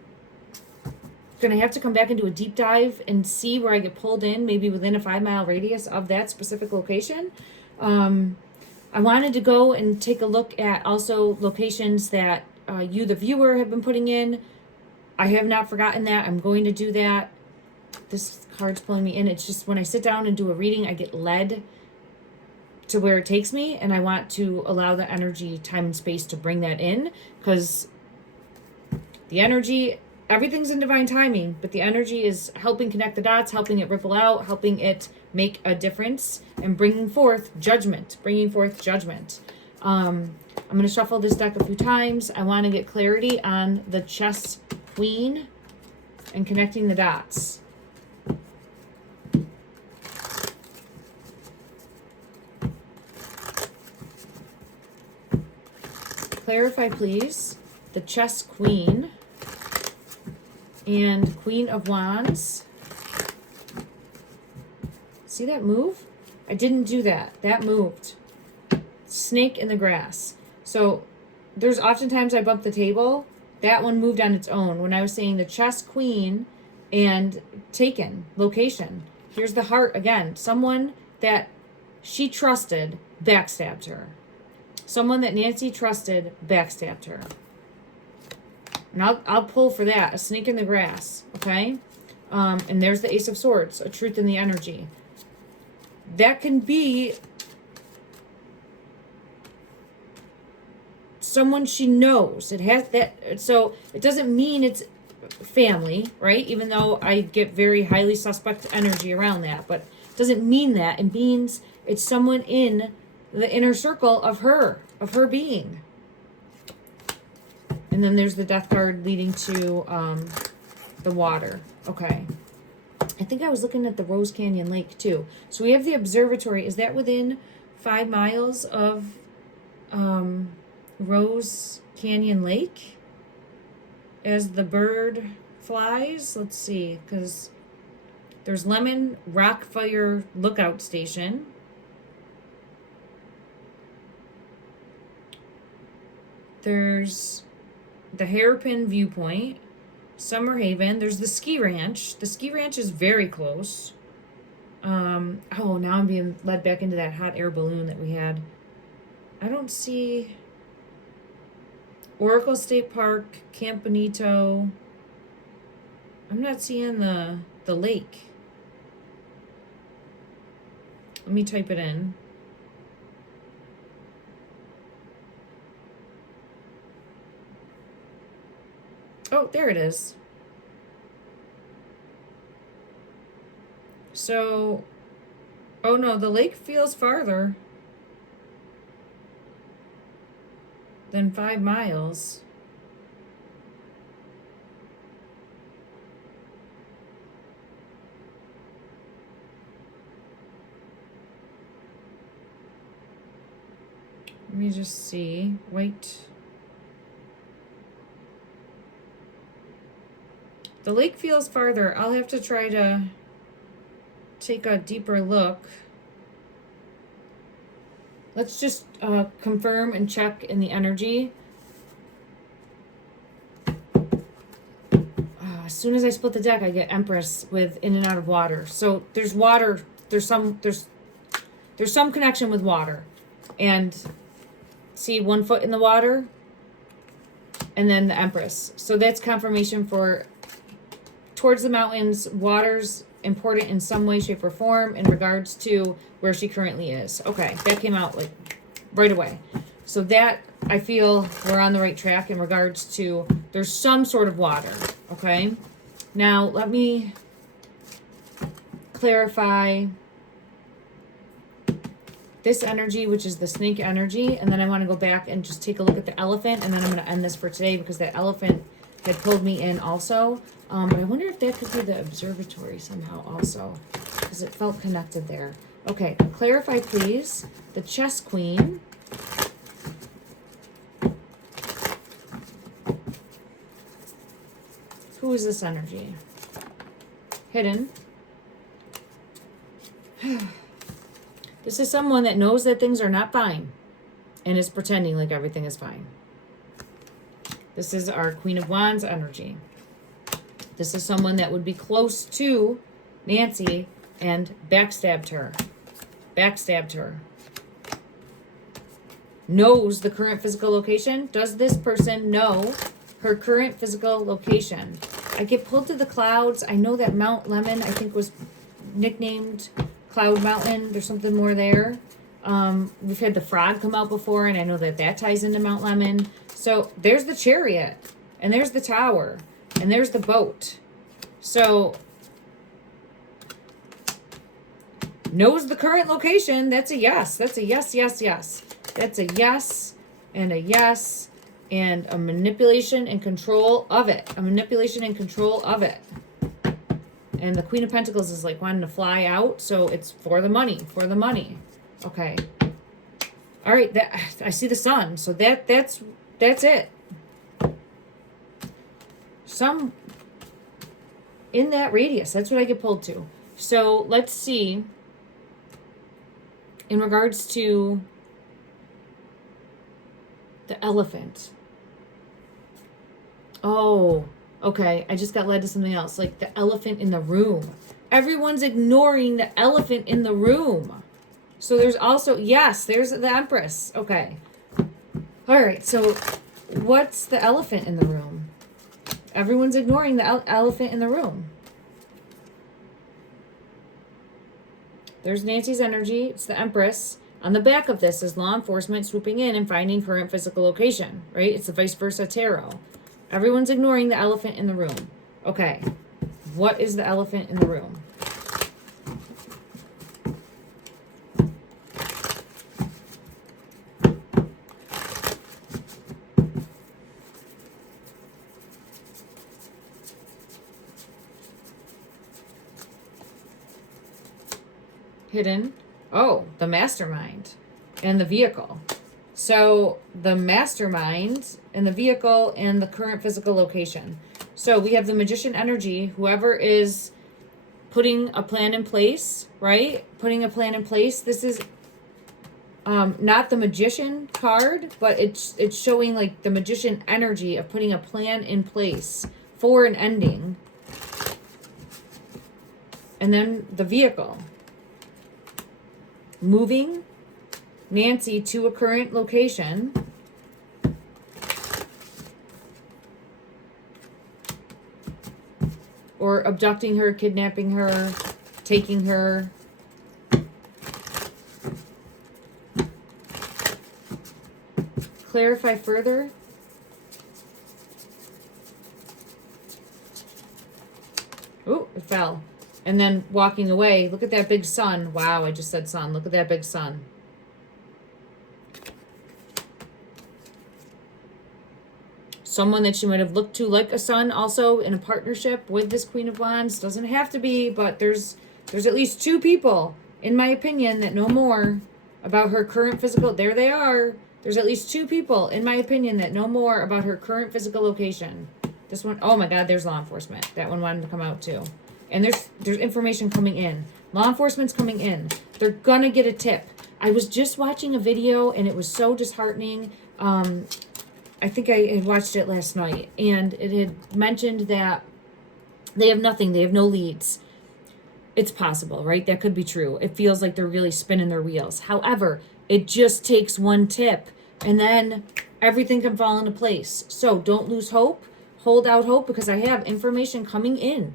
going to have to come back and do a deep dive and see where I get pulled in, maybe within a 5-mile radius of that specific location. I wanted to go and take a look at also locations that you, the viewer, have been putting in. I have not forgotten that. I'm going to do that. This card's pulling me in. It's just when I sit down and do a reading, I get led to where it takes me, and I want to allow the energy, time, and space to bring that in, because the energy, everything's in divine timing, but the energy is helping connect the dots, helping it ripple out, helping it make a difference, and bringing forth judgment. I'm going to shuffle this deck a few times. I want to get clarity on the chess queen and connecting the dots. Clarify, please, the chess queen and Queen of Wands. See that move? I didn't do that. That moved. Snake in the grass. So there's oftentimes I bump the table. That one moved on its own. When I was saying the chess queen and taken, location. Here's the heart again. Someone that she trusted backstabbed her. Someone that Nancy trusted backstabbed her. And I'll pull for that. A snake in the grass. Okay? And there's the Ace of Swords. A truth in the energy. That can be someone she knows. It has that. So it doesn't mean it's family, right? Even though I get very highly suspect energy around that. But it doesn't mean that. It means it's someone in the inner circle of her being. And then there's the Death card leading to the water. Okay. I think I was looking at the Rose Canyon Lake too. So we have the observatory. Is that within 5 miles of Rose Canyon Lake? As the bird flies? Let's see. Because there's Lemon Rockfire Lookout Station. There's the Hairpin Viewpoint, Summer Haven. There's the ski ranch. The ski ranch is very close. Oh, now I'm being led back into that hot air balloon that we had. I don't see Oracle State Park, Camp Benito. I'm not seeing the lake. Let me type it in. Oh, there it is. So, oh no, the lake feels farther than 5 miles. Let me just see. Wait. The lake feels farther. I'll have to try to take a deeper look. Let's just confirm and check in the energy. As soon as I split the deck, I get Empress with in and out of water. So there's water. There's some connection with water. And see 1 foot in the water, and then the Empress. So that's confirmation for towards the mountains. Water's important in some way, shape, or form in regards to where she currently is. Okay, that came out like right away. So that, I feel we're on the right track in regards to there's some sort of water. Okay, now let me clarify this energy, which is the snake energy, and then I want to go back and just take a look at the elephant, and then I'm going to end this for today because that elephant had pulled me in also. But I wonder if that could be the observatory somehow also, because it felt connected there. Okay, clarify please the chess queen. Who is this energy? Hidden. This is someone that knows that things are not fine and is pretending like everything is fine. This is our Queen of Wands energy. This is someone that would be close to Nancy and backstabbed her. Backstabbed her. Knows the current physical location. Does this person know her current physical location? I get pulled to the clouds. I know that Mount Lemon, I think, was nicknamed Cloud Mountain. There's something more there. We've had the frog come out before, and I know that that ties into Mount Lemon. So there's the chariot, and there's the tower, and there's the boat. So knows the current location. That's a yes. That's a yes, yes, yes. That's a yes and a yes and a manipulation and control of it. A manipulation and control of it. And the Queen of Pentacles is like wanting to fly out. So it's for the money, for the money. Okay. All right. I see the sun. So that's it. Some in that radius. That's what I get pulled to. So let's see. In regards to the elephant. Oh, okay. I just got led to something else. Like the elephant in the room. Everyone's ignoring the elephant in the room. So there's also, yes, there's the Empress. Okay. All right. So what's the elephant in the room? Everyone's ignoring the elephant in the room. There's Nancy's energy. It's the Empress. On the back of this is law enforcement swooping in and finding current physical location, right? It's the vice versa tarot. Everyone's ignoring the elephant in the room. Okay. What is the elephant in the room? Hidden. Oh, the mastermind and the vehicle. So the mastermind and the vehicle and the current physical location. So we have the magician energy, whoever is putting a plan in place, right? Putting a plan in place. This is not the magician card, but it's showing like the magician energy of putting a plan in place for an ending. And then the vehicle. Moving Nancy to a current location. Or abducting her, kidnapping her, taking her. Clarify further. Oh, it fell. And then walking away. Look at that big sun. Wow, I just said sun. Look at that big sun. Someone that she might have looked to like a son also in a partnership with this Queen of Wands. Doesn't have to be, but there's at least two people, in my opinion, that know more about her current physical. There they are. There's at least two people, in my opinion, that know more about her current physical location. This one, oh my God, there's law enforcement. That one wanted to come out too. And there's information coming in. Law enforcement's coming in. They're gonna get a tip. I was just watching a video and it was so disheartening. I think I had watched it last night, and it had mentioned that they have nothing. They have no leads. It's possible, right? That could be true. It feels like they're really spinning their wheels. However, it just takes one tip, and then everything can fall into place. So don't lose hope. Hold out hope, because I have information coming in.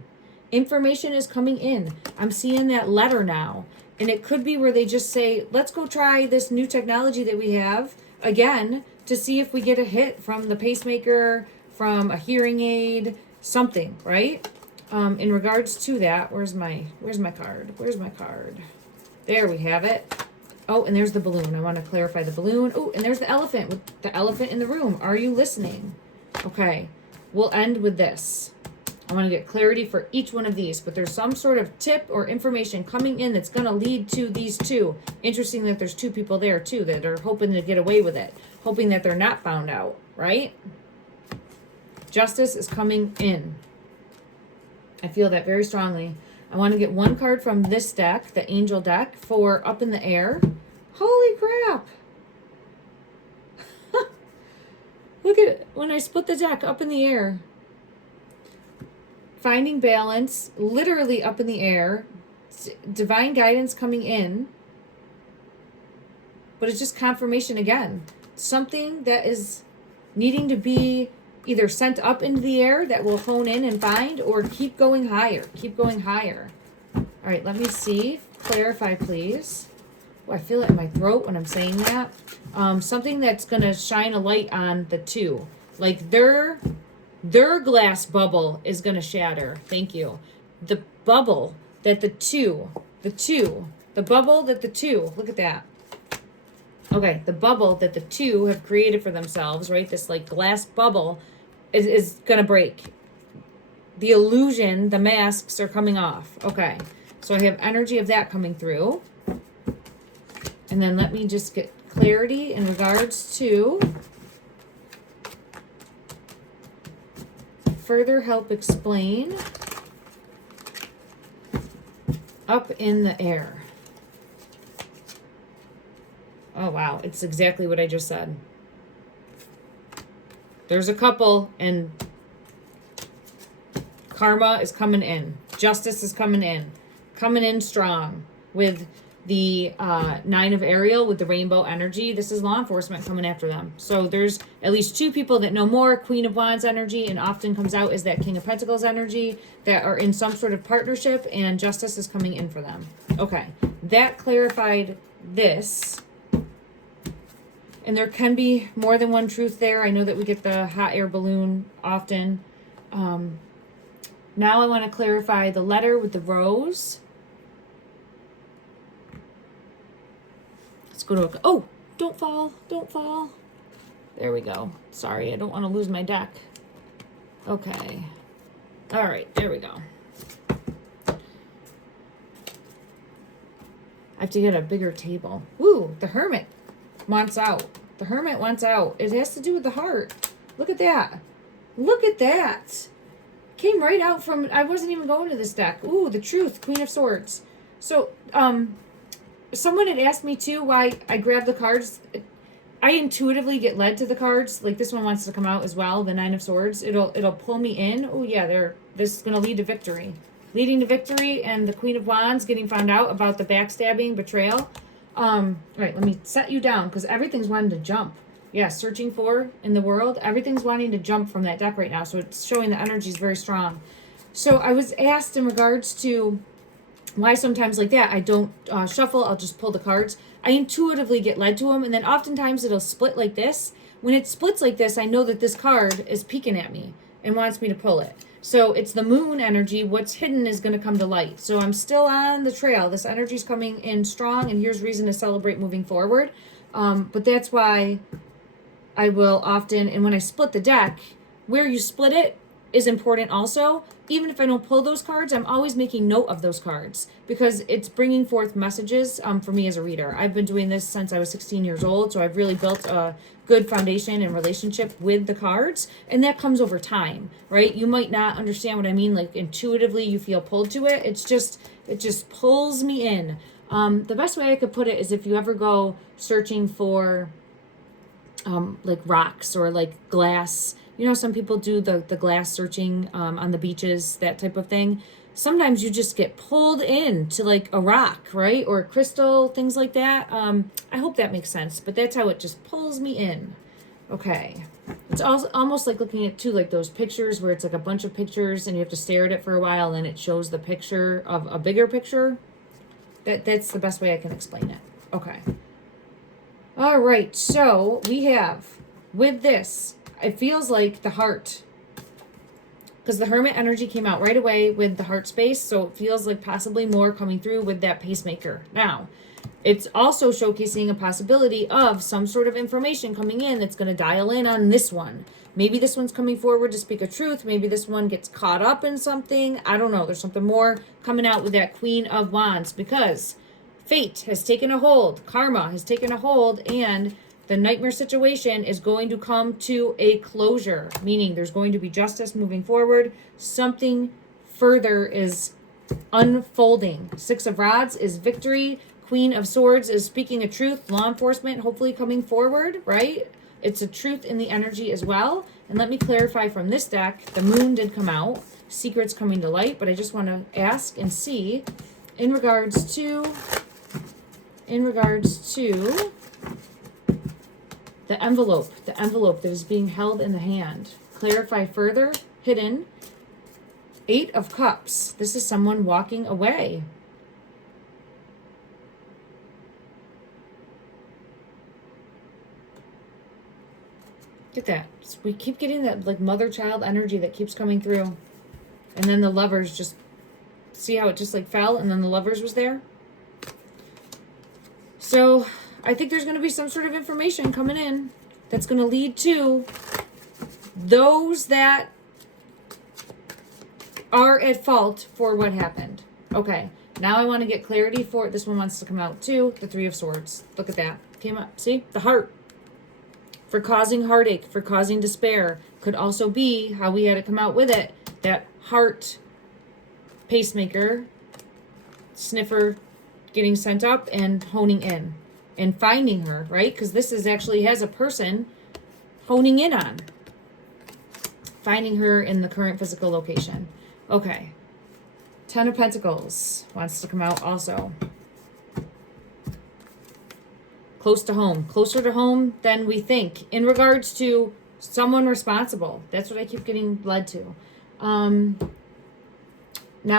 Information is coming in. I'm seeing that letter now. And it could be where they just say, let's go try this new technology that we have again to see if we get a hit from the pacemaker, from a hearing aid, something, right? In regards to that, where's my card? Where's my card? There we have it. Oh, and there's the balloon. I want to clarify the balloon. Oh, and there's the elephant, with the elephant in the room. Are you listening? Okay, we'll end with this. I want to get clarity for each one of these, but there's some sort of tip or information coming in that's going to lead to these two. Interesting that there's two people there too that are hoping to get away with it, hoping that they're not found out, right? Justice is coming in. I feel that very strongly. I want to get one card from this deck, the angel deck, for up in the air. Holy crap. Look at it. When I split the deck up in the air. Finding balance, literally up in the air. Divine guidance coming in. But it's just confirmation again. Something that is needing to be either sent up into the air that will hone in and find, or keep going higher. Keep going higher. All right, let me see. Clarify, please. Oh, I feel it in my throat when I'm saying that. Something that's going to shine a light on the two. Like their glass bubble is going to shatter. Thank you. The bubble that the two The bubble that the two, look at that. Okay, the bubble that the two have created for themselves, right? This like glass bubble is going to break. The illusion, the masks are coming off. Okay, so I have energy of that coming through. And then let me just get clarity in regards to further help explain up in the air. Oh, wow. It's exactly what I just said. There's a couple and karma is coming in. Justice is coming in strong with the 9 of Ariel with the rainbow energy. This is law enforcement coming after them. So there's at least 2 people that know more. Queen of Wands energy, and often comes out as that King of Pentacles energy, that are in some sort of partnership, and justice is coming in for them. Okay, that clarified this. And there can be more than one truth there. I know that we get the hot air balloon often. Now I want to clarify the letter with the rose. Let's go to, oh, don't fall, don't fall. There we go. Sorry, I don't want to lose my deck. Okay. All right, there we go. I have to get a bigger table. Woo, the Hermit wants out. The Hermit wants out. It has to do with the heart. Look at that. Look at that. Came right out from, I wasn't even going to this deck. Ooh, the Truth, Queen of Swords. So, someone had asked me too why I grabbed the cards. I intuitively get led to the cards. Like this one wants to come out as well, the 9 of Swords. It'll pull me in. Oh yeah, this is going to lead to victory. Leading to victory, and the Queen of Wands getting found out about the backstabbing, betrayal. All right, let me set you down because everything's wanting to jump. Yeah, searching for in the world. Everything's wanting to jump from that deck right now. So it's showing the energy is very strong. So I was asked in regards to why sometimes like that I don't shuffle. I'll just pull the cards. I intuitively get led to them. And then oftentimes it'll split like this. When it splits like this, I know that this card is peeking at me and wants me to pull it. So it's the moon energy. What's hidden is going to come to light. So I'm still on the trail. This energy is coming in strong, and here's reason to celebrate moving forward. But that's why I will often, and when I split the deck, where you split it is important also. Even if I don't pull those cards, I'm always making note of those cards because it's bringing forth messages for me as a reader. I've been doing this since I was 16 years old, so I've really built a good foundation and relationship with the cards, and that comes over time, right? You might not understand what I mean, like intuitively you feel pulled to it. It just pulls me in. The best way I could put it is if you ever go searching for like rocks or like glass. You know, some people do the glass searching on the beaches, that type of thing. Sometimes you just get pulled in to like a rock, right? Or a crystal, things like that. I hope that makes sense, but that's how it just pulls me in. Okay. It's also almost like looking at too, like those pictures where it's like a bunch of pictures and you have to stare at it for a while and then it shows the picture of a bigger picture. That's the best way I can explain it. Okay. All right. So we have with this, it feels like the heart, because the Hermit energy came out right away with the heart space. So it feels like possibly more coming through with that pacemaker. Now, it's also showcasing a possibility of some sort of information coming in that's going to dial in on this one. Maybe this one's coming forward to speak a truth. Maybe this one gets caught up in something. I don't know. There's something more coming out with that Queen of Wands because fate has taken a hold. Karma has taken a hold, and the nightmare situation is going to come to a closure, meaning there's going to be justice moving forward. Something further is unfolding. 6 of Rods is victory. Queen of Swords is speaking a truth. Law enforcement hopefully coming forward, right? It's a truth in the energy as well. And let me clarify from this deck, the moon did come out. Secrets coming to light, but I just want to ask and see in regards to the envelope that is being held in the hand. Clarify further, hidden. 8 of Cups. This is someone walking away. Get that. We keep getting that like mother-child energy that keeps coming through. And then the Lovers just, see how it just like fell and then the Lovers was there? So I think there's going to be some sort of information coming in that's going to lead to those that are at fault for what happened. Okay, now I want to get clarity for it. This one wants to come out too. The Three of Swords. Look at that. Came up. See? The heart. For causing heartache, for causing despair. Could also be how we had to come out with it. That heart pacemaker, sniffer getting sent up and honing in. And finding her, right? Because this is actually has a person honing in on. Finding her in the current physical location. Okay. Ten of Pentacles wants to come out also. Close to home. Closer to home than we think. In regards to someone responsible. That's what I keep getting led to. Now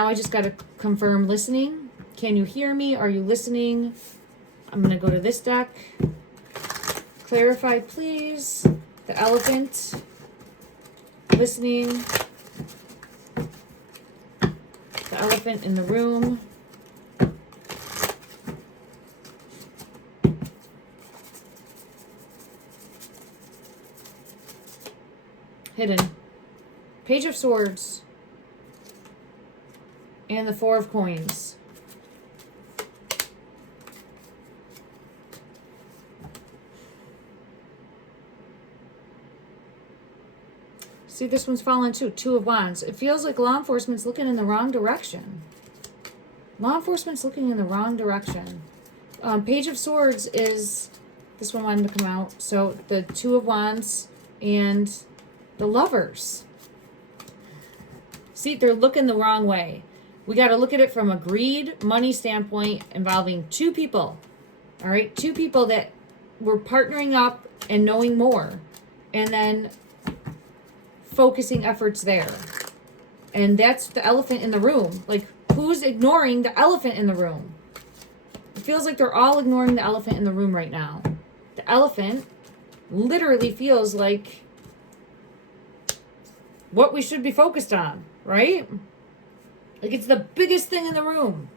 I just got to confirm listening. Can you hear me? Are you listening? I'm going to go to this deck. Clarify, please. The Elephant. Listening. The elephant in the room. Hidden. Page of Swords. And the Four of Coins. See, this one's fallen too. Two of Wands. It feels like law enforcement's looking in the wrong direction. Law enforcement's looking in the wrong direction. Page of Swords is... This one wanted to come out. So, the Two of Wands and the Lovers. See, they're looking the wrong way. We got to look at it from a greed, money standpoint involving two people. All right? Two people that were partnering up and knowing more. And then focusing efforts there. And that's the elephant in the room. Like, who's ignoring the elephant in the room? It feels like they're all ignoring the elephant in the room right now. The elephant literally feels like what we should be focused on, right? Like, it's the biggest thing in the room.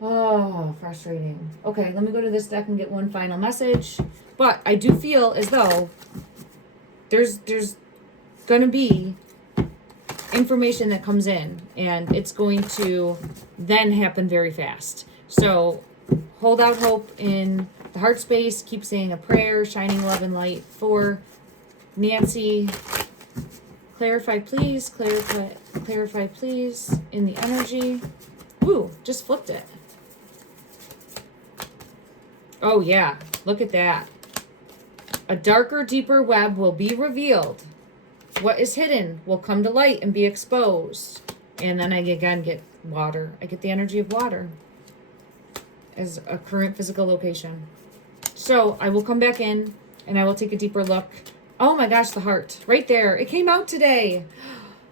Oh, frustrating. Okay, let me go to this deck and get one final message. But I do feel as though there's going to be information that comes in, and it's going to then happen very fast. So hold out hope in the heart space. Keep saying a prayer. Shining love and light for Nancy. Clarify, please. Clarify, please. In the energy. Ooh, just flipped it. Oh, yeah. Look at that. A darker, deeper web will be revealed. What is hidden will come to light and be exposed. And then I again get water. I get the energy of water as a current physical location. So I will come back in and I will take a deeper look. Oh my gosh, the heart. Right there. It came out today.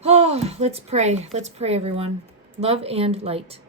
Oh, let's pray. Let's pray, everyone. Love and light.